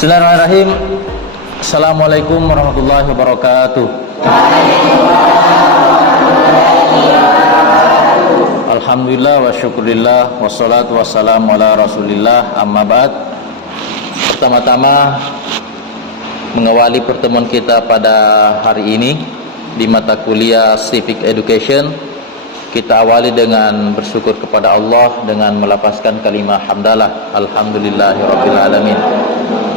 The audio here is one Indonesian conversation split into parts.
Bismillahirrahmanirrahim. Assalamualaikum warahmatullahi wabarakatuh. Alhamdulillah wa syukurillah wassalatu wassalamu ala rasulillah, amma ba'd. Pertama-tama mengawali pertemuan kita pada hari ini di mata kuliah Civic Education, kita awali dengan bersyukur kepada Allah dengan melapaskan kalimah hamdalah, alhamdulillahirabbil alamin.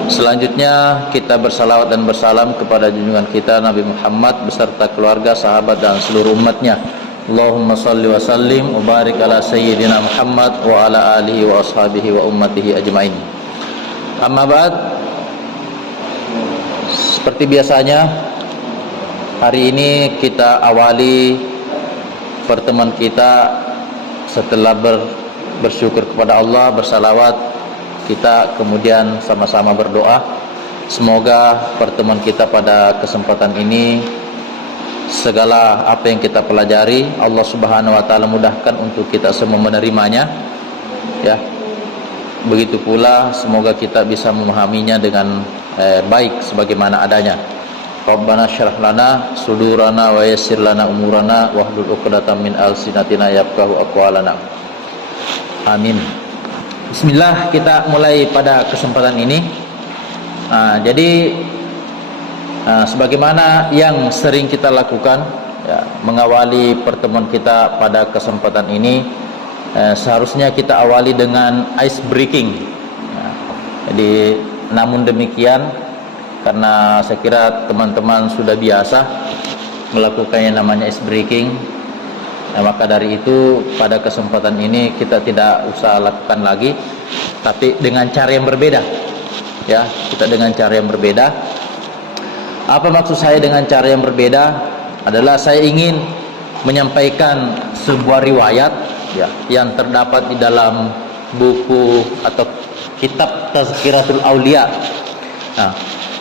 Selanjutnya kita bersalawat dan bersalam kepada junjungan kita Nabi Muhammad beserta keluarga, sahabat dan seluruh umatnya. Allahumma salli wa sallim wa barik ala sayyidina Muhammad wa ala alihi wa ashabihi wa ummatihi ajmain. Amma ba'd. Seperti biasanya, hari ini kita awali pertemuan kita setelah bersyukur kepada Allah, bersalawat, kita kemudian sama-sama berdoa. Semoga pertemuan kita pada kesempatan ini, segala apa yang kita pelajari, Allah Subhanahu wa taala mudahkan untuk kita semua menerimanya, ya. Begitu pula semoga kita bisa memahaminya dengan baik sebagaimana adanya. Rabbana syrah lana sudurana wa yassir lana umurana wahlul 'uqdatam min alsinatina yafqahu aqwalana. Amin. Bismillah, kita mulai pada kesempatan ini. Sebagaimana yang sering kita lakukan, ya, mengawali pertemuan kita pada kesempatan ini, seharusnya kita awali dengan ice breaking. Jadi, namun demikian, karena saya kira teman-teman sudah biasa melakukan yang namanya ice breaking, maka dari itu pada kesempatan ini kita tidak usah lakukan lagi, tapi dengan cara yang berbeda, ya, kita dengan cara yang berbeda. Apa maksud saya dengan cara yang berbeda? Adalah saya ingin menyampaikan sebuah riwayat, ya, yang terdapat di dalam buku atau kitab Tazkiratul Aulia. Nah,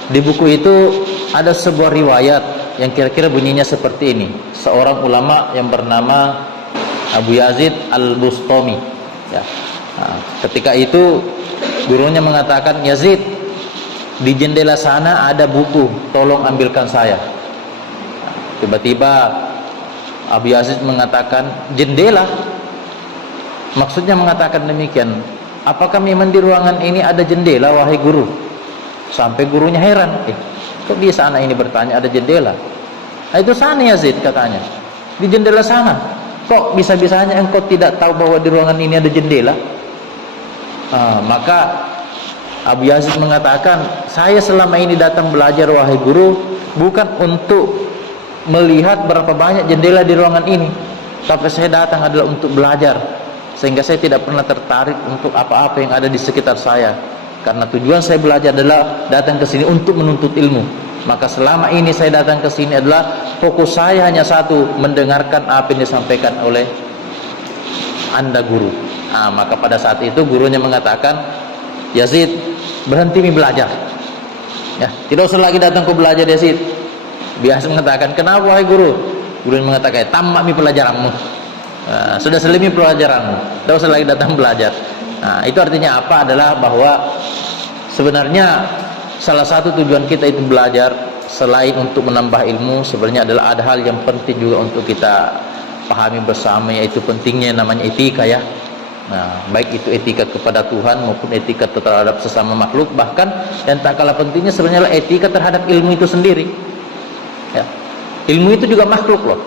di buku itu ada sebuah riwayat yang kira-kira bunyinya seperti ini. Seorang ulama yang bernama Abu Yazid Al-Bustami, ya. Nah, ketika itu gurunya mengatakan, "Yazid, di jendela sana ada buku, tolong ambilkan saya." Tiba-tiba Abu Yazid mengatakan, "Jendela?" Maksudnya mengatakan demikian, "Apakah memang di ruangan ini ada jendela, wahai guru?" Sampai gurunya heran, kok bisa anak ini bertanya ada jendela? Nah, itu sana Yazid, katanya, di jendela sana. Kok bisa-bisanya engkau tidak tahu bahwa di ruangan ini ada jendela? Maka Abu Yazid mengatakan, "Saya selama ini datang belajar, wahai guru, bukan untuk melihat berapa banyak jendela di ruangan ini, tapi saya datang adalah untuk belajar, sehingga saya tidak pernah tertarik untuk apa-apa yang ada di sekitar saya. Karena tujuan saya belajar adalah datang ke sini untuk menuntut ilmu. Maka selama ini saya datang ke sini adalah fokus saya hanya satu, mendengarkan apa yang disampaikan oleh Anda guru." Maka pada saat itu gurunya mengatakan, "Yazid, berhenti belajar. Ya, tidak usah lagi datang ke belajar, Yazid." Biasa mengatakan, "Kenapa wahai guru?" Gurunya mengatakan, "Tamat pelajaranmu. Sudah selesai pelajaranmu. Tidak usah lagi datang belajar." Itu artinya apa? Adalah bahwa sebenarnya salah satu tujuan kita itu belajar, selain untuk menambah ilmu, sebenarnya adalah ada hal yang penting juga untuk kita pahami bersama, yaitu pentingnya namanya etika, ya. Baik itu etika kepada Tuhan maupun etika terhadap sesama makhluk, bahkan yang tak kalah pentingnya sebenarnya adalah etika terhadap ilmu itu sendiri, ya. Ilmu itu juga makhluk loh.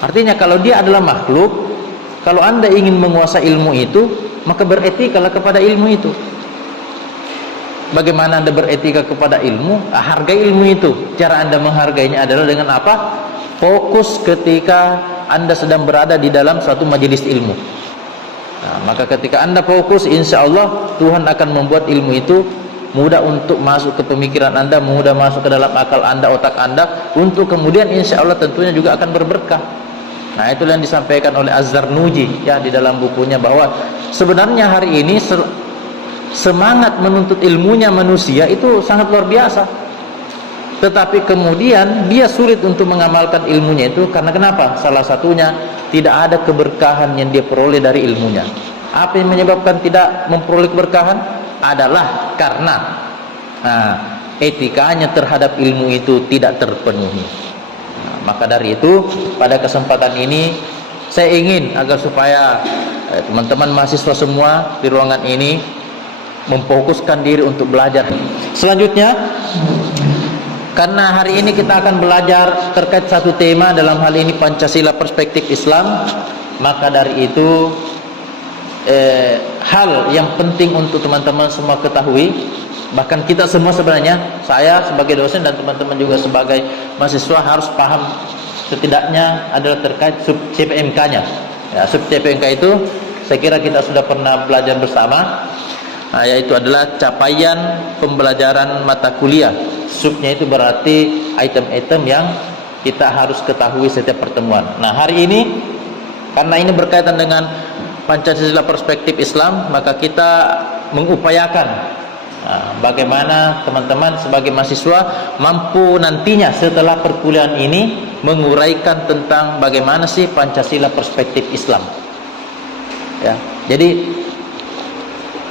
Artinya kalau dia adalah makhluk, kalau Anda ingin menguasai ilmu itu, maka beretikalah kepada ilmu itu. Bagaimana Anda beretika kepada ilmu? Hargai ilmu itu. Cara Anda menghargainya adalah dengan apa? Fokus ketika Anda sedang berada di dalam suatu majelis ilmu. Maka ketika Anda fokus, insya Allah Tuhan akan membuat ilmu itu mudah untuk masuk ke pemikiran Anda, mudah masuk ke dalam akal Anda, otak Anda, untuk kemudian insya Allah tentunya juga akan berberkah. Itulah yang disampaikan oleh Az-Zarnuji, ya, di dalam bukunya, bahwa sebenarnya hari ini semangat menuntut ilmunya manusia itu sangat luar biasa. Tetapi kemudian dia sulit untuk mengamalkan ilmunya itu karena kenapa? Salah satunya tidak ada keberkahan yang dia peroleh dari ilmunya. Apa yang menyebabkan tidak memperoleh keberkahan? Adalah karena etikanya terhadap ilmu itu tidak terpenuhi. Maka dari itu pada kesempatan ini saya ingin agar supaya teman-teman mahasiswa semua di ruangan ini memfokuskan diri untuk belajar. Selanjutnya, karena hari ini kita akan belajar terkait satu tema, dalam hal ini Pancasila perspektif Islam, maka dari itu hal yang penting untuk teman-teman semua ketahui, bahkan kita semua sebenarnya, saya sebagai dosen dan teman-teman juga sebagai mahasiswa harus paham setidaknya adalah terkait sub CPMK-nya. Ya, sub CPMK itu saya kira kita sudah pernah belajar bersama, yaitu adalah capaian pembelajaran mata kuliah. Subnya itu berarti item-item yang kita harus ketahui setiap pertemuan. Nah, hari ini karena ini berkaitan dengan Pancasila perspektif Islam, maka kita mengupayakan bagaimana teman-teman sebagai mahasiswa mampu nantinya setelah perkuliahan ini menguraikan tentang bagaimana sih Pancasila perspektif Islam. Ya, jadi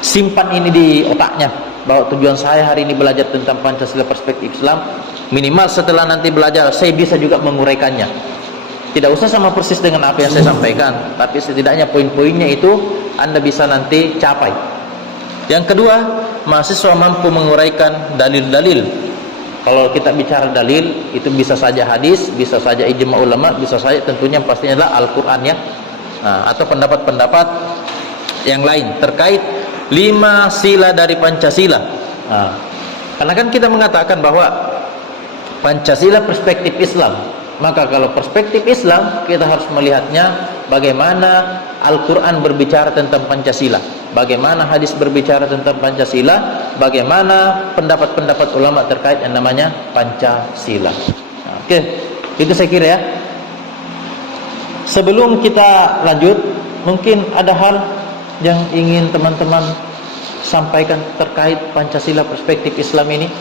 simpan ini di otaknya, bahwa tujuan saya hari ini belajar tentang Pancasila perspektif Islam, minimal setelah nanti belajar saya bisa juga menguraikannya. Tidak usah sama persis dengan apa yang saya sampaikan, tapi setidaknya poin-poinnya itu Anda bisa nanti capai. Yang kedua, mahasiswa mampu menguraikan dalil-dalil. Kalau kita bicara dalil, itu bisa saja hadis, bisa saja ijma ulama, bisa saja tentunya pastinya adalah Al-Quran ya, atau pendapat-pendapat yang lain terkait 5 sila dari Pancasila. Karena kan kita mengatakan bahwa Pancasila perspektif Islam, maka kalau perspektif Islam kita harus melihatnya bagaimana Al-Quran berbicara tentang Pancasila, bagaimana hadis berbicara tentang Pancasila, bagaimana pendapat-pendapat ulama terkait yang namanya Pancasila. Oke, itu saya kira ya. Sebelum kita lanjut, mungkin ada hal yang ingin teman-teman sampaikan terkait Pancasila perspektif Islam ini.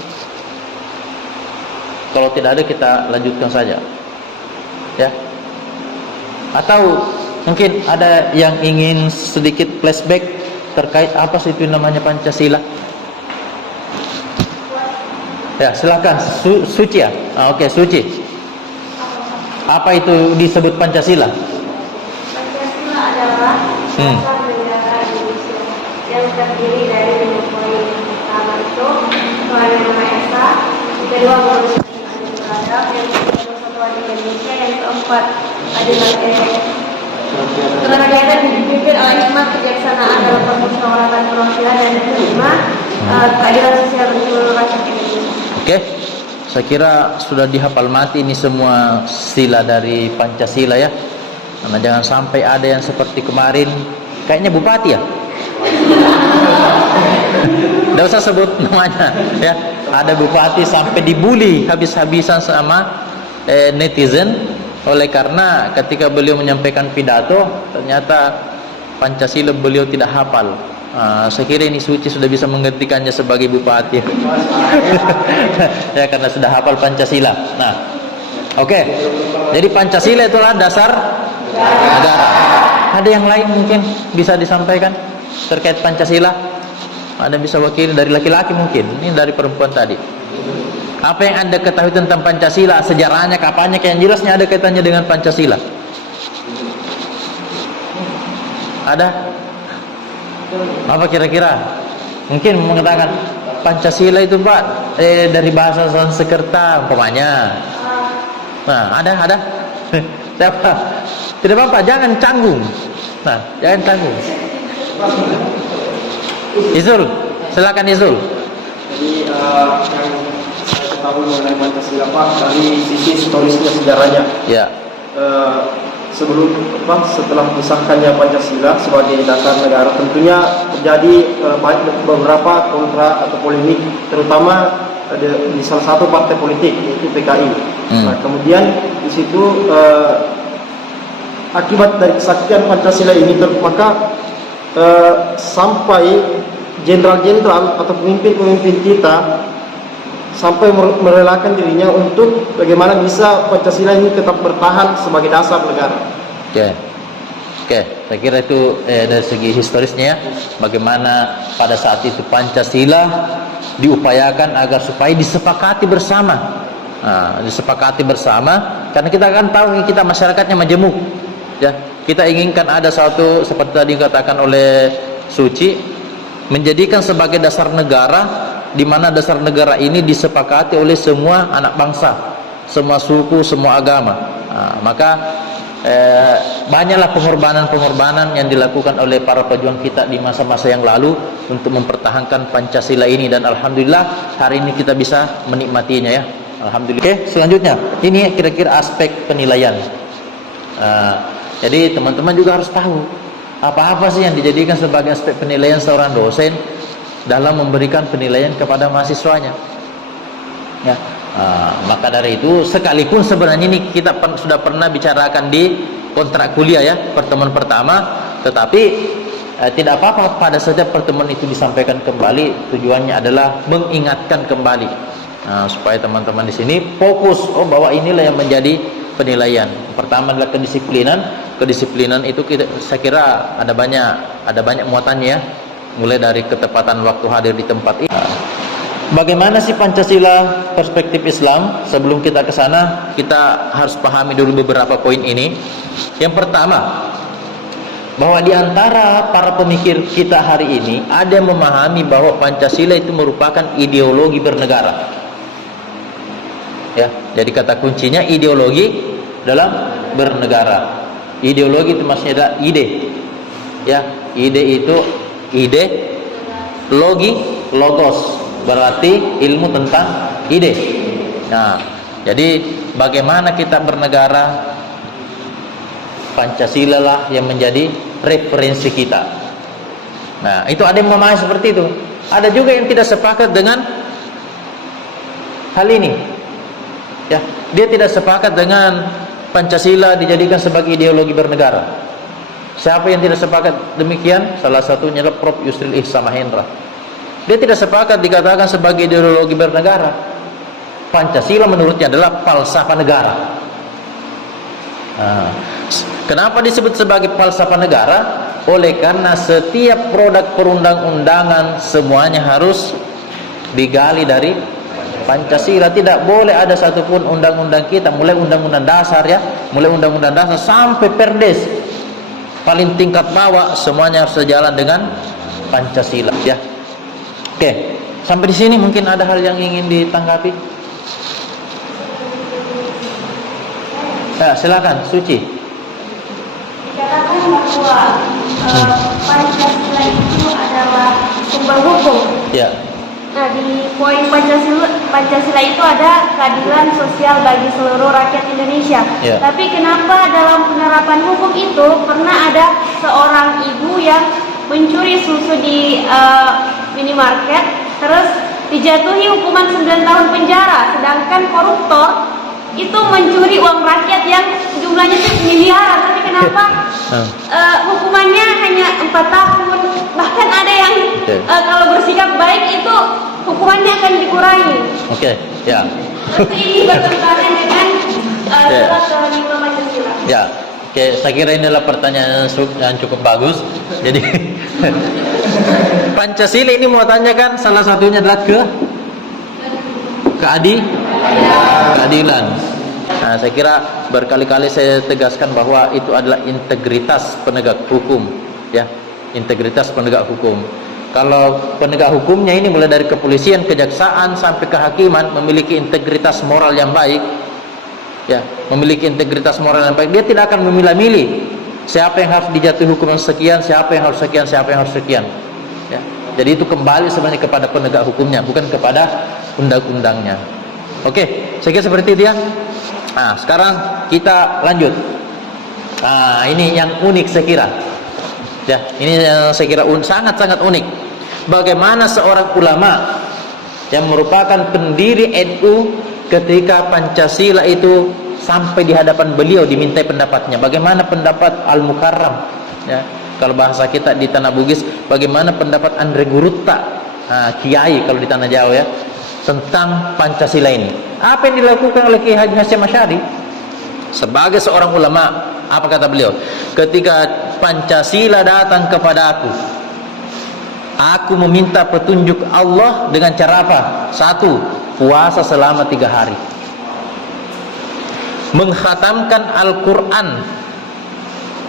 Kalau tidak ada, kita lanjutkan saja ya. Atau mungkin ada yang ingin sedikit flashback terkait apa sih itu namanya Pancasila. Ya, silakan. Suci ya. Oke, Suci. Apa itu disebut Pancasila? Pancasila adalah dasar negara Indonesia yang terdiri dari 5 poin. Pertama itu Tuhan Yang Maha Esa, yang kedua kemanusiaan adil beradab, yang ketiga persatuan Indonesia, yang keempat keadilan kelembagaan dipimpin oleh hikmat kebijaksanaan dalam permusyawaratan perwakilan, dan yang kelima keadilan sosial bagi seluruh rakyat Indonesia. Oke, saya kira sudah dihafal mati ini semua sila dari Pancasila ya. Karena jangan sampai ada yang seperti kemarin, kayaknya bupati ya. Tidak usah sebut namanya ya. Ada bupati sampai dibully habis-habisan sama netizen oleh karena ketika beliau menyampaikan pidato ternyata Pancasila beliau tidak hafal. Saya kira ini Suci sudah bisa menggantikannya sebagai bupati ya, karena sudah hafal Pancasila. Nah, oke. Jadi Pancasila itulah dasar negara. Ada yang lain mungkin bisa disampaikan terkait Pancasila? Ada bisa wakil dari laki-laki mungkin, ini dari perempuan tadi. Apa yang Anda ketahui tentang Pancasila, sejarahnya, kapannya, yang jelasnya ada kaitannya dengan Pancasila? Ada? Apa kira-kira? Mungkin mengatakan Pancasila itu Pak dari bahasa Sanskerta umpamanya. Nah, ada? Siapa? Tidak apa-apa, jangan canggung. Nah, jangan canggung. Izul, silakan Izul. Jadi yang saya ketahui mengenai Pancasila Pak dari sisi historisnya, sejarahnya. Ya. Setelah disahkannya Pancasila sebagai dasar negara, tentunya terjadi beberapa kontra atau polemik, terutama di salah satu partai politik yaitu PKI. Nah, kemudian di situ akibat dari kesaktian Pancasila ini maka sampai jenderal-jenderal atau pemimpin-pemimpin kita sampai merelakan dirinya untuk bagaimana bisa Pancasila ini tetap bertahan sebagai dasar negara. Oke, saya kira itu dari segi historisnya bagaimana pada saat itu Pancasila diupayakan agar supaya disepakati bersama. Disepakati bersama, karena kita akan tahu kita masyarakatnya majemuk, ya. Kita inginkan ada satu, seperti tadi dikatakan oleh Suci, menjadikan sebagai dasar negara, di mana dasar negara ini disepakati oleh semua anak bangsa, semua suku, semua agama. Maka banyaklah pengorbanan-pengorbanan yang dilakukan oleh para pejuang kita di masa-masa yang lalu untuk mempertahankan Pancasila ini, dan alhamdulillah hari ini kita bisa menikmatinya, ya. Alhamdulillah. Oke, selanjutnya ini kira-kira aspek penilaian. Jadi teman-teman juga harus tahu apa-apa sih yang dijadikan sebagai aspek penilaian seorang dosen dalam memberikan penilaian kepada mahasiswanya, ya. Maka dari itu, sekalipun sebenarnya ini kita sudah pernah bicarakan di kontrak kuliah, ya, pertemuan pertama, tetapi tidak apa-apa pada setiap pertemuan itu disampaikan kembali. Tujuannya adalah mengingatkan kembali, supaya teman-teman di sini fokus, bahwa inilah yang menjadi penilaian. Pertama adalah kedisiplinan. Kedisiplinan itu saya kira ada banyak muatannya, ya. Mulai dari ketepatan waktu hadir di tempat ini. Bagaimana sih Pancasila perspektif Islam? Sebelum kita ke sana, kita harus pahami dulu beberapa poin ini. Yang pertama, bahwa di antara para pemikir kita hari ini ada yang memahami bahwa Pancasila itu merupakan ideologi bernegara. Ya, jadi kata kuncinya ideologi dalam bernegara. Ideologi itu maksudnya adalah ide. Ya, ide itu ide, logos berarti ilmu tentang ide. Nah, jadi bagaimana kita bernegara, Pancasila lah yang menjadi referensi kita. Nah, itu ada yang memahami seperti itu. Ada juga yang tidak sepakat dengan hal ini. Ya, dia tidak sepakat dengan Pancasila dijadikan sebagai ideologi bernegara. Siapa yang tidak sepakat demikian? Salah satunya adalah Prof. Yusril Ihsan Mahendra. Dia tidak sepakat dikatakan sebagai ideologi bernegara. Pancasila menurutnya adalah falsafah negara. Kenapa disebut sebagai falsafah negara? Oleh karena setiap produk perundang-undangan semuanya harus digali dari Pancasila. Tidak boleh ada satupun undang-undang kita, mulai undang-undang dasar, ya, mulai undang-undang dasar sampai perdes paling tingkat bawah, semuanya harus sejalan dengan Pancasila, ya. Oke, sampai di sini mungkin ada hal yang ingin ditanggapi. Ya, silakan, Suci. Dikatakan bahwa Pancasila itu adalah sumber hukum. Ya. Nah, di poin Pancasila itu ada keadilan sosial bagi seluruh rakyat Indonesia. Ya. Tapi kenapa dalam penerapan hukum itu pernah ada seorang ibu yang mencuri susu di minimarket, terus dijatuhi hukuman 9 tahun penjara, sedangkan koruptor itu mencuri uang rakyat yang jumlahnya miliaran, tapi kenapa hukumannya hanya 4 tahun? Bahkan ada yang kalau bersikap baik itu hukumannya akan dikurangi. Oke, ya. Tapi ini bertentangan dengan surat ke-5 Pancasila. Ya, oke, saya kira ini adalah pertanyaan yang cukup bagus. Jadi Pancasila ini muatannya kan salah satunya adalah keadilan. Nah, saya kira berkali-kali saya tegaskan bahwa itu adalah integritas penegak hukum, ya, integritas penegak hukum. Kalau penegak hukumnya ini mulai dari kepolisian, kejaksaan sampai kehakiman memiliki integritas moral yang baik, ya, memiliki integritas moral yang baik, dia tidak akan memilah-milih siapa yang harus dijatuhi hukuman sekian, siapa yang harus sekian, siapa yang harus sekian, ya. Jadi itu kembali sebenarnya kepada penegak hukumnya, bukan kepada undang-undangnya. Oke, saya kira seperti itu, ya. Nah, sekarang kita lanjut. Nah, ini yang unik saya kira. Ya, ini yang saya kira sangat-sangat unik. Bagaimana seorang ulama yang merupakan pendiri NU ketika Pancasila itu sampai di hadapan beliau dimintai pendapatnya. Bagaimana pendapat Al-Mukarram? Ya, kalau bahasa kita di Tanah Bugis, bagaimana pendapat Andre Gurutta, kiai kalau di Tanah Jawa, ya, tentang Pancasila ini. Apa yang dilakukan oleh Kiai Haji Hasyim Asy'ari sebagai seorang ulama? Apa kata beliau? Ketika Pancasila datang kepada Aku meminta petunjuk Allah dengan cara apa? 1. Puasa selama 3 hari. Mengkhatamkan Al-Quran,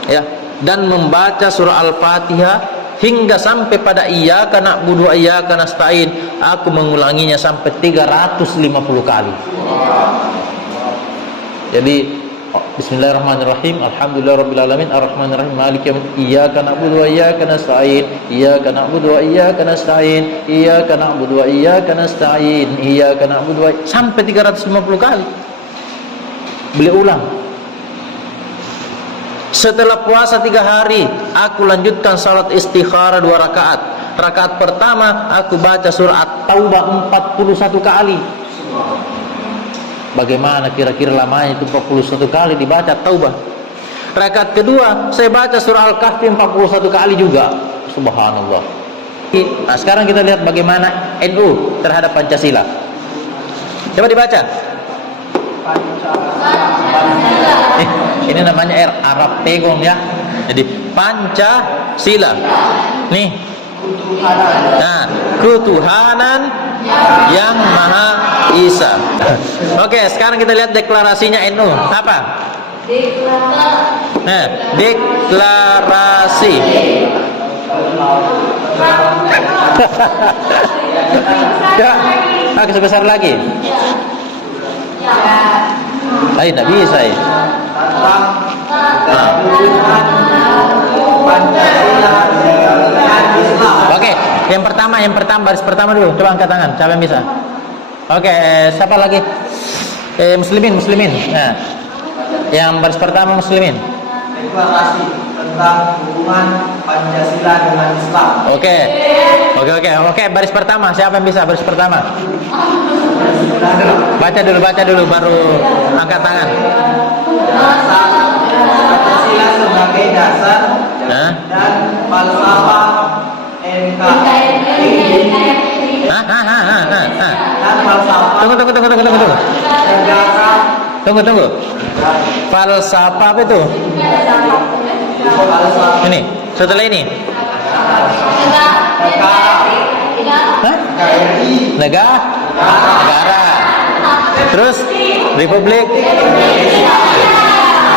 ya, dan membaca surah Al-Fatihah hingga sampai pada iyyaka na'budu wa iyyaka nasta'in. Aku mengulanginya sampai 350 kali. Jadi Bismillahirrahmanirrahim. Alhamdulillahirabbil alamin arrahmanir rahim maliki yaumiddin iyyaka na'budu wa iyyaka nasta'in iyyaka na'budu wa iyyaka nasta'in iyyaka na'budu wa iyyaka nasta'in iyyaka na'budu wa sampai 350 kali. Beliau ulang. Setelah puasa 3 hari, aku lanjutkan salat istikharah 2 rakaat. Rakaat pertama aku baca surah At-Taubah 41 kali. Bagaimana kira-kira lamanya itu 41 kali dibaca Taubah. Rakaat kedua saya baca surah Al-Kahfi 41 kali juga. Subhanallah. Nah, sekarang kita lihat bagaimana NU terhadap Pancasila. Coba dibaca. Ini namanya Arab Tegong ya. Jadi Pancasila. Nih. Nah, ketuhanan yang Maha Esa. Oke, sekarang kita lihat deklarasinya NU. Apa? Nah, deklarasi. Coba, agak sebesar lagi. Tidak bisa ya. Oke, yang pertama baris pertama dulu. Coba angkat tangan, siapa yang bisa? Oke, siapa lagi? Muslimin. Nah, yang baris pertama Muslimin. Deklarasi tentang hubungan Pancasila dengan Islam. Oke, baris pertama, siapa yang bisa baris pertama? Baca dulu baru angkat tangan. Pancasila sebagai dasar dan falsafah NKRI dan falsafah negara. Tunggu. Falsafah apa itu? Ini, setelah ini. Negara. Terus Republik.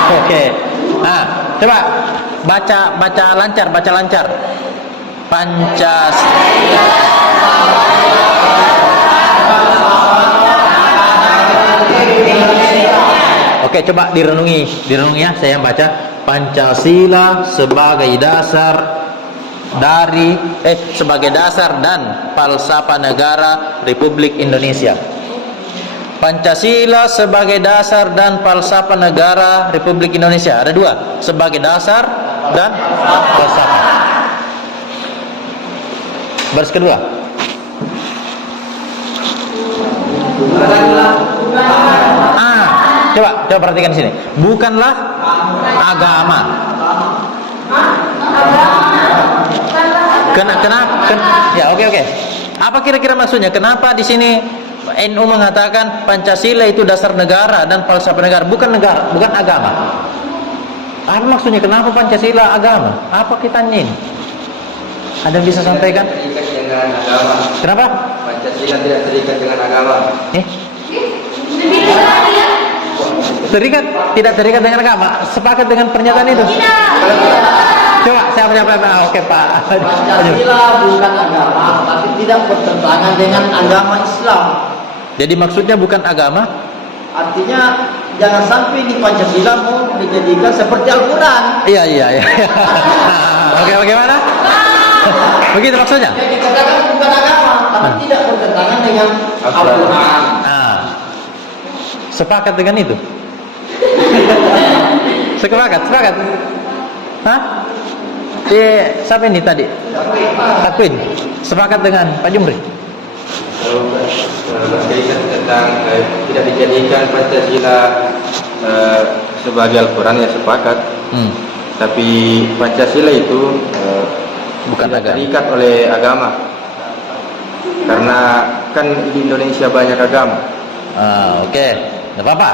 Oke. Nah, coba baca lancar. Pancasila. Oke, coba direnungi ya, saya yang baca. Pancasila sebagai dasar dan falsafah negara Republik Indonesia. Pancasila sebagai dasar dan falsafah negara Republik Indonesia. Ada 2, sebagai dasar dan falsafah. Baris kedua. Coba perhatikan sini. Bukanlah agama. Kenapa? Ya, oke. Apa kira-kira maksudnya? Kenapa di sini NU mengatakan Pancasila itu dasar negara dan falsafah negara, bukan agama? Apa maksudnya? Kenapa Pancasila agama? Apa kita ini? Ada yang bisa sampaikan? Terikat dengan agama. Kenapa? Pancasila tidak terikat dengan agama. Tidak terikat dengan agama. Sepakat dengan pernyataan itu? Coba siapa? Oke, Pak. Pancasila bukan agama, tapi tidak bertentangan dengan agama Islam. Jadi maksudnya bukan agama? Artinya jangan sampai di Pancasila mau dijadikan seperti Al-Quran. Iya. Oke, bagaimana? Begitu maksudnya? Yang dikatakan bukan agama, tapi tidak bertentangan dengan Al-Quran. Sepakat dengan itu? Sepakat? Hah? Siapa ini tadi? Takwin. Sepakat dengan Pak Jumri? Berkaitan tentang tidak dijadikan Pancasila sebagai Al-Quran, ya sepakat. Tapi Pancasila itu bukan tidak agama. terikat oleh agama. Karena kan di Indonesia banyak agama. Oke. Tidak apa-apa.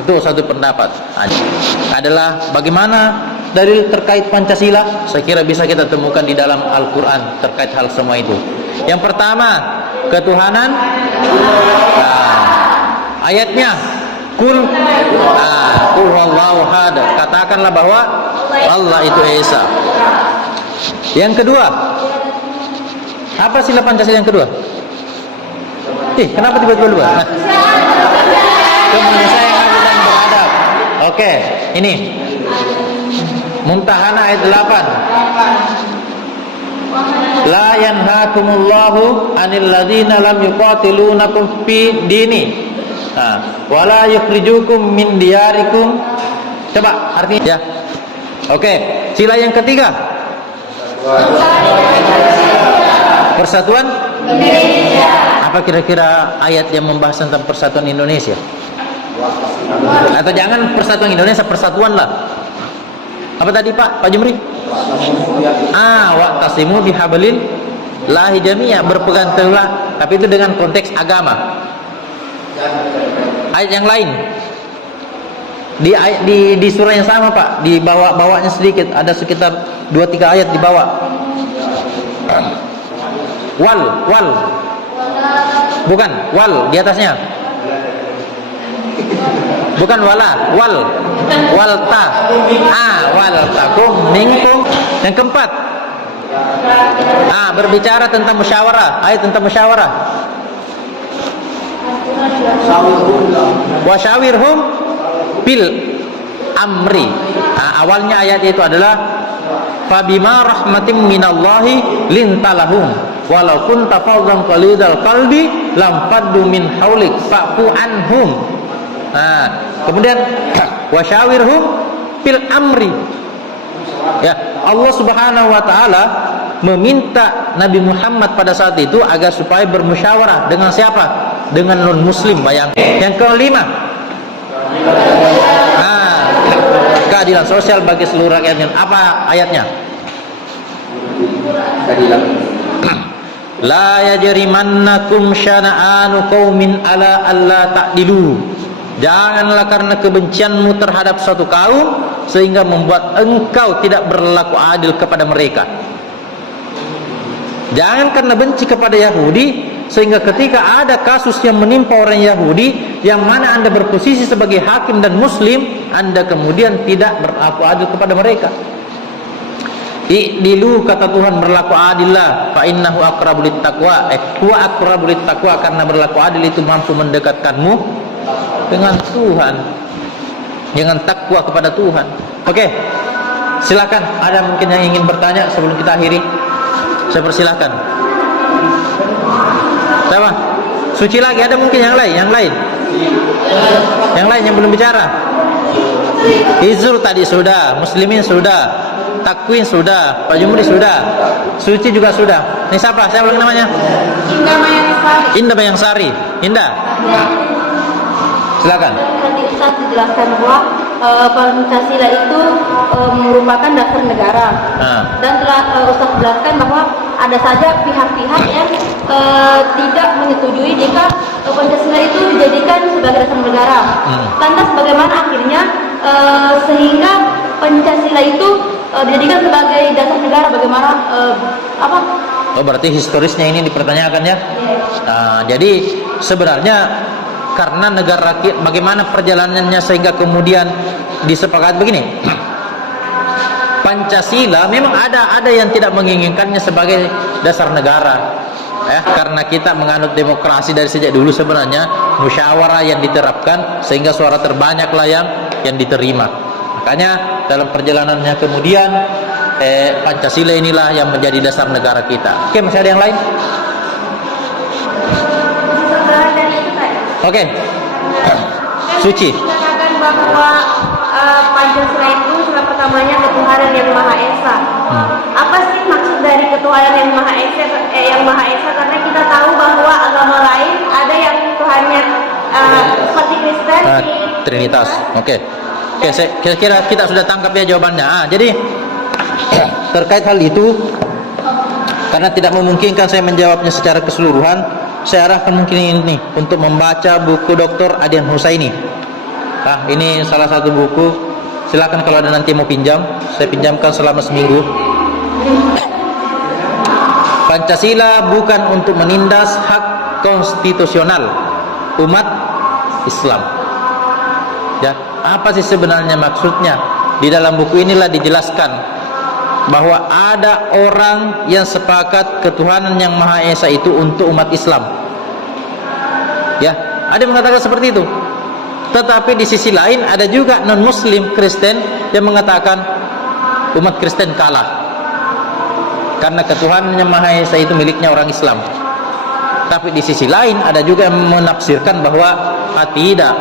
Itu satu pendapat. Adalah bagaimana dalil terkait Pancasila? Saya kira bisa kita temukan di dalam Al-Quran terkait hal semua itu. Yang pertama, ketuhanan. Ayatnya, Kul huwallahu ahad. Katakanlah bahwa Allah itu Esa. Yang kedua, apa sila Pancasila yang kedua? Kenapa tiba-tiba lupa? Kemuliaan dan beradab. Oke, ini Mumtahana ayat 8. La yanhakumullahu 'anil ladzina lam yuqatilunakum fi dini. Wala yukhrijukum min diyarikum. Coba artinya ya. Oke, sila yang ketiga. Persatuan Indonesia. Apa kira-kira ayat yang membahas tentang persatuan Indonesia? Atau jangan persatuan Indonesia, persatuan lah. Apa tadi Pak Jumri? Wa'tasimu bihablil lahi jami'a, berpegang teguhlah, tapi itu dengan konteks agama. Ayat yang lain di surah yang sama Pak, di bawahnya sedikit, ada sekitar 2-3 ayat di bawah. Wal bukan wal, di atasnya bukan wala, wal ta wal takum minkum. Yang keempat, berbicara tentang musyawarah, ayat tentang musyawarah. Wasyawirhum bil amri. Awalnya ayat itu adalah fabima rahmatim minallahi lintalahum walau kunta faddan qalidal qalbi lam faddu min haulik fa'fu anhum. Kemudian wasyawirhum bil amri. Ya, Allah Subhanahu wa taala meminta Nabi Muhammad pada saat itu agar supaya bermusyawarah dengan siapa? Dengan non muslim. Bayang. Yang kelima, keadilan sosial bagi seluruh rakyatnya. Apa ayatnya? Keadilan. La yajrimannakum syana'anu qaumin ala alla ta'dilu. Janganlah karena kebencianmu terhadap suatu kaum sehingga membuat engkau tidak berlaku adil kepada mereka. Jangan karena benci kepada Yahudi sehingga ketika ada kasus yang menimpa orang Yahudi yang mana Anda berposisi sebagai hakim dan muslim, Anda kemudian tidak berlaku adil kepada mereka. I'dilu, kata Tuhan, berlaku adillah, fa innahu aqrabu littaqwa. Huwa aqrabu littaqwa, karena berlaku adil itu mampu mendekatkanmu dengan Tuhan, dengan takwa kepada Tuhan. Oke, silakan. Ada mungkin yang ingin bertanya sebelum kita akhiri? Saya persilahkan. Siapa? Suci lagi, ada mungkin yang lain? Yang lain yang belum bicara? Hizur tadi sudah, Muslimin sudah, Takwin sudah, Pak Jumri sudah, Suci juga sudah. Ini siapa? Saya ulang namanya. Indah Mayangsari. Indah. Silakan. Tadi Ustaz dijelaskan bahwa Pancasila itu merupakan dasar negara. Dan telah Ustaz jelaskan bahwa ada saja pihak-pihak yang tidak menyetujui jika Pancasila itu dijadikan sebagai dasar negara. Lantas bagaimana akhirnya sehingga Pancasila itu dijadikan sebagai dasar negara? Bagaimana apa? Oh, berarti historisnya ini dipertanyakan ya? Jadi sebenarnya karena negara kita, bagaimana perjalanannya sehingga kemudian disepakati begini. Pancasila memang ada yang tidak menginginkannya sebagai dasar negara, karena kita menganut demokrasi dari sejak dulu. Sebenarnya musyawarah yang diterapkan sehingga suara terbanyaklah yang diterima. Makanya dalam perjalanannya kemudian Pancasila inilah yang menjadi dasar negara kita. Oke, masih ada yang lain? Oke. Suci. Dikatakan bahwa Pancasila itu sila pertamanya ketuhanan yang Maha Esa. Apa sih maksud dari ketuhanan yang Maha Esa? Karena kita tahu bahwa agama lain ada yang Tuhannya seperti Kristen, Trinitas. Oke, saya kira kita sudah tangkap ya jawabannya. Jadi terkait hal itu, karena tidak memungkinkan saya menjawabnya secara keseluruhan, saya arahkan mungkin ini untuk membaca buku Dr. Adian Husaini Ini salah satu buku. Silakan kalau ada nanti mau pinjam, saya pinjamkan selama seminggu. Pancasila bukan untuk menindas hak konstitusional umat Islam. Ya, apa sih sebenarnya maksudnya? Di dalam buku inilah dijelaskan bahwa ada orang yang sepakat ketuhanan yang Maha Esa itu untuk umat Islam. Ya, ada yang mengatakan seperti itu. Tetapi di sisi lain ada juga non-muslim Kristen yang mengatakan umat Kristen kalah karena ketuhanan yang Maha Esa itu miliknya orang Islam. Tapi di sisi lain ada juga yang menafsirkan bahwa tidak,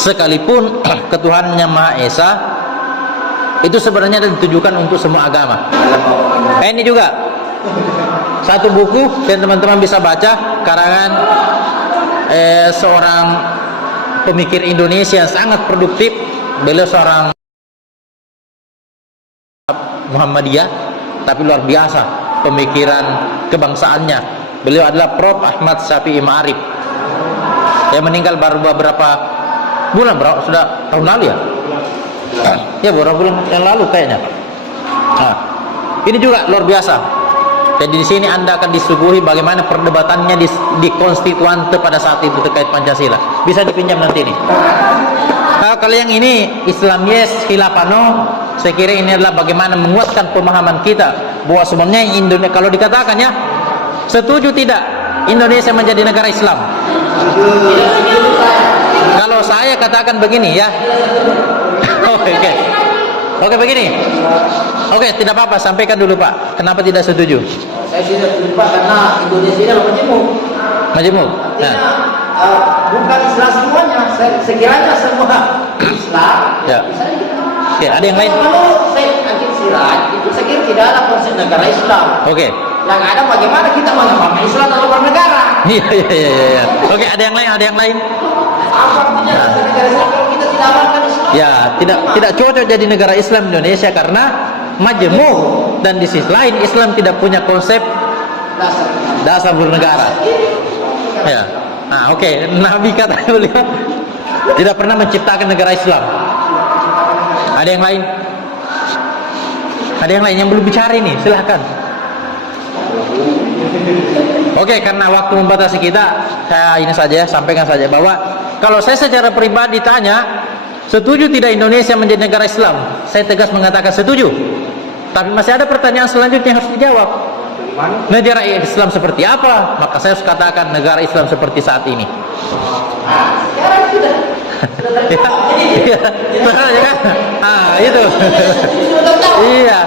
sekalipun ketuhanan yang Maha Esa itu sebenarnya ditujukan untuk semua agama. Ini juga satu buku yang teman-teman bisa baca, karangan seorang pemikir Indonesia yang sangat produktif. Beliau seorang Muhammadiyah, tapi luar biasa pemikiran kebangsaannya. Beliau adalah Prof. Ahmad Syafi'i Ma'arif yang meninggal baru beberapa bulan, sudah tahun lalu ya? Ya, beberapa bulan yang lalu kayaknya. Ini juga luar biasa. Jadi di sini Anda akan disuguhi bagaimana perdebatannya di konstituante pada saat itu terkait Pancasila. Bisa dipinjam nanti nih. Kalau yang ini Islam yes, khilafah no, saya kira ini adalah bagaimana menguatkan pemahaman kita bahwa sebenarnya Indonesia, kalau dikatakan ya, setuju tidak Indonesia menjadi negara Islam? Kalau saya katakan begini ya. Oke, begini. Oke, tidak apa-apa, sampaikan dulu Pak. Kenapa tidak setuju? Saya tidak setuju Pak, karena Indonesia adalah majemuk. Majemuk. Artinya bukan Islam semuanya. Sekiranya semua Islam, Ya. bisa kita. Oke, ada yang lain? Kalau saya Akid Siraj itu saya kira tidak ada konsep negara Islam. Oke. Yang ada bagaimana kita mengembangkan Islam dalam bernegara. Iya. Oke, ada yang lain? Apa artinya negara Islam kalau kita tidak amalkan Islam? Ya, tidak cocok jadi negara Islam Indonesia karena majemuk, dan di sisi lain Islam tidak punya konsep dasar bernegara. Ya. Oke. Nabi kata beliau tidak pernah menciptakan negara Islam. Ada yang lain? Ada yang lain yang belum bicara ini? Silahkan. Oke, karena waktu membatasi kita, saya ini saja sampaikan saja bahwa kalau saya secara pribadi tanya, setuju tidak Indonesia menjadi negara Islam? Saya tegas mengatakan setuju. Tapi masih ada pertanyaan selanjutnya yang harus dijawab. Negara Islam seperti apa? Maka saya harus katakan negara Islam seperti saat ini. Sekarang sudah Itu. Iya.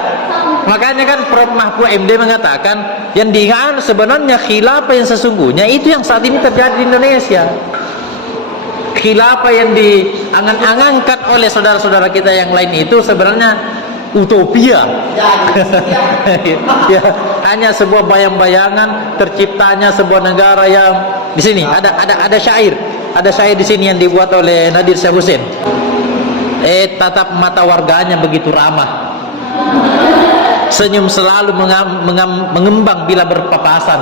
Makanya kan Prof. Mahfud MD mengatakan yang diingat sebenarnya khilafah yang sesungguhnya itu yang saat ini terjadi di Indonesia. Khilafah yang diangan-angankan oleh saudara-saudara kita yang lain itu sebenarnya utopia. Ya, hanya sebuah bayang-bayangan terciptanya sebuah negara yang di sini ada syair di sini yang dibuat oleh Nadir Syekh Husain. Tatap mata warganya begitu ramah. Senyum selalu mengembang bila berpapasan.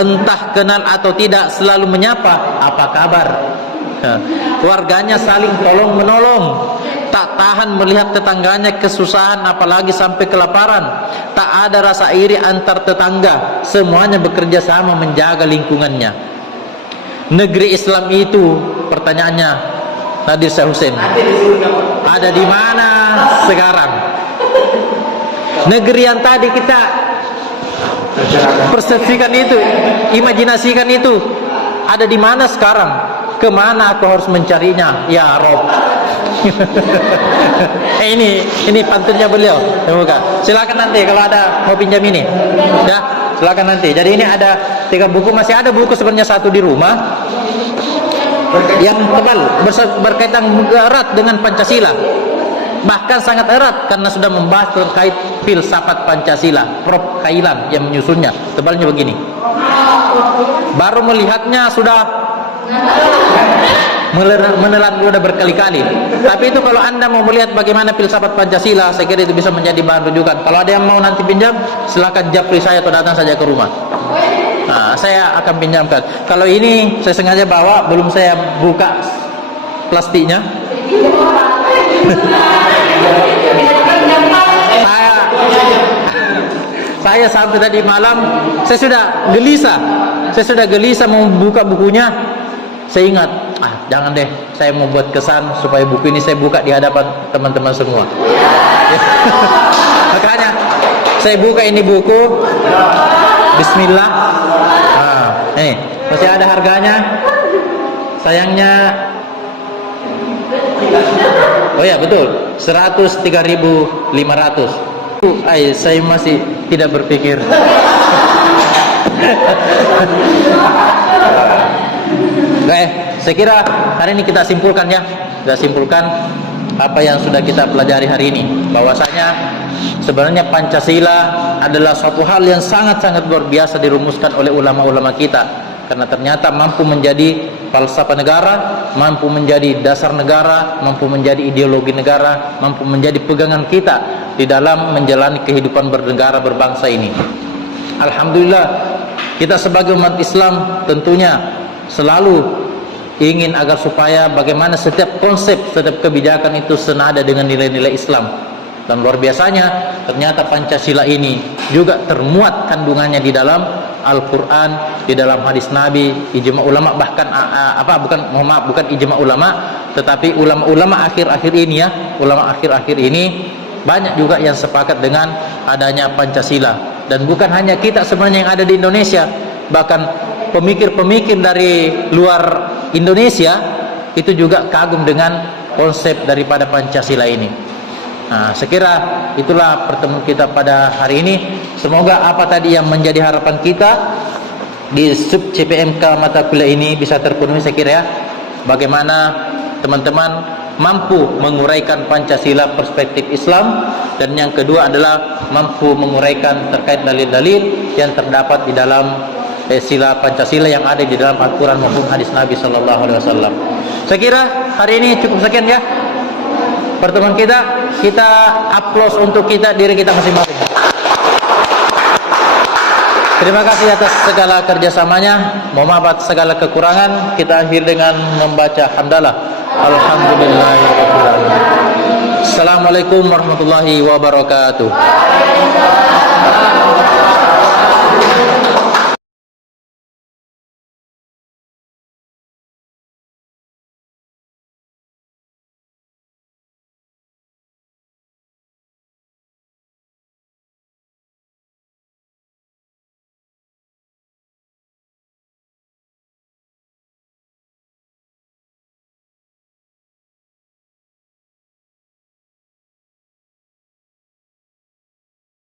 Entah kenal atau tidak selalu menyapa, apa kabar? Warganya saling tolong menolong. Tak tahan melihat tetangganya kesusahan, apalagi sampai kelaparan. Tak ada rasa iri antar tetangga. Semuanya bekerja sama menjaga lingkungannya. Negeri Islam itu, pertanyaannya Nadir Syekh Husain, ada di mana sekarang? Negeri yang tadi kita persepsikan itu, imajinasikan itu, ada di mana sekarang? Kemana aku harus mencarinya? Ya Rob. Ini pantunnya beliau. Silakan nanti kalau ada mau pinjam ini. Ya, silakan nanti. Jadi ini ada 3 buku, masih ada buku sebenarnya 1 di rumah yang tebal berkaitan erat dengan Pancasila. Bahkan sangat erat karena sudah membahas terkait filsafat Pancasila. Prof. Kailan yang menyusunnya, tebalnya begini. Baru melihatnya sudah menelan sudah berkali-kali. Tapi itu kalau Anda mau melihat bagaimana filsafat Pancasila, saya kira itu bisa menjadi bahan rujukan. Kalau ada yang mau nanti pinjam, silakan japri saya atau datang saja ke rumah. Saya akan pinjamkan. Kalau ini saya sengaja bawa, belum saya buka plastiknya? Saya sampai tadi malam saya sudah gelisah mau buka bukunya. Saya ingat, jangan deh, saya mau buat kesan supaya buku ini saya buka di hadapan teman-teman semua. Makanya saya buka ini buku. Bismillah. Nih, masih ada harganya. Sayangnya, oh ya betul, 103.500. Saya masih tidak berpikir. Saya kira hari ini kita simpulkan ya. Kita simpulkan apa yang sudah kita pelajari hari ini. Bahwasanya sebenarnya Pancasila adalah suatu hal yang sangat-sangat luar biasa dirumuskan oleh ulama-ulama kita. Karena ternyata mampu menjadi falsafah negara, mampu menjadi dasar negara, mampu menjadi ideologi negara, mampu menjadi pegangan kita di dalam menjalani kehidupan bernegara berbangsa ini. Alhamdulillah, kita sebagai umat Islam tentunya selalu ingin agar supaya bagaimana setiap konsep, setiap kebijakan itu senada dengan nilai-nilai Islam. Dan luar biasanya ternyata Pancasila ini juga termuat kandungannya di dalam Al-Quran, di dalam hadis Nabi, ijma ulama, bahkan bukan ijma ulama, tetapi ulama-ulama akhir-akhir ini ya, ulama akhir-akhir ini banyak juga yang sepakat dengan adanya Pancasila. Dan bukan hanya kita sebenarnya yang ada di Indonesia, bahkan pemikir-pemikir dari luar Indonesia itu juga kagum dengan konsep daripada Pancasila ini. Sekira itulah pertemuan kita pada hari ini. Semoga apa tadi yang menjadi harapan kita di sub CPMK mata kuliah ini bisa terpenuhi. Saya kira ya, bagaimana teman-teman mampu menguraikan Pancasila perspektif Islam, dan yang kedua adalah mampu menguraikan terkait dalil-dalil yang terdapat di dalam sila Pancasila yang ada di dalam Al-Quran maupun hadis Nabi Sallallahu Alaihi Wasallam. Saya kira hari ini cukup sekian ya pertemuan kita. Kita aplaus untuk diri kita masing-masing. Terima kasih atas segala kerjasamanya. Mohon maaf atas segala kekurangan. Kita akhir dengan membaca hamdalah. Alhamdulillahirabbil alamin. Assalamualaikum warahmatullahi wabarakatuh.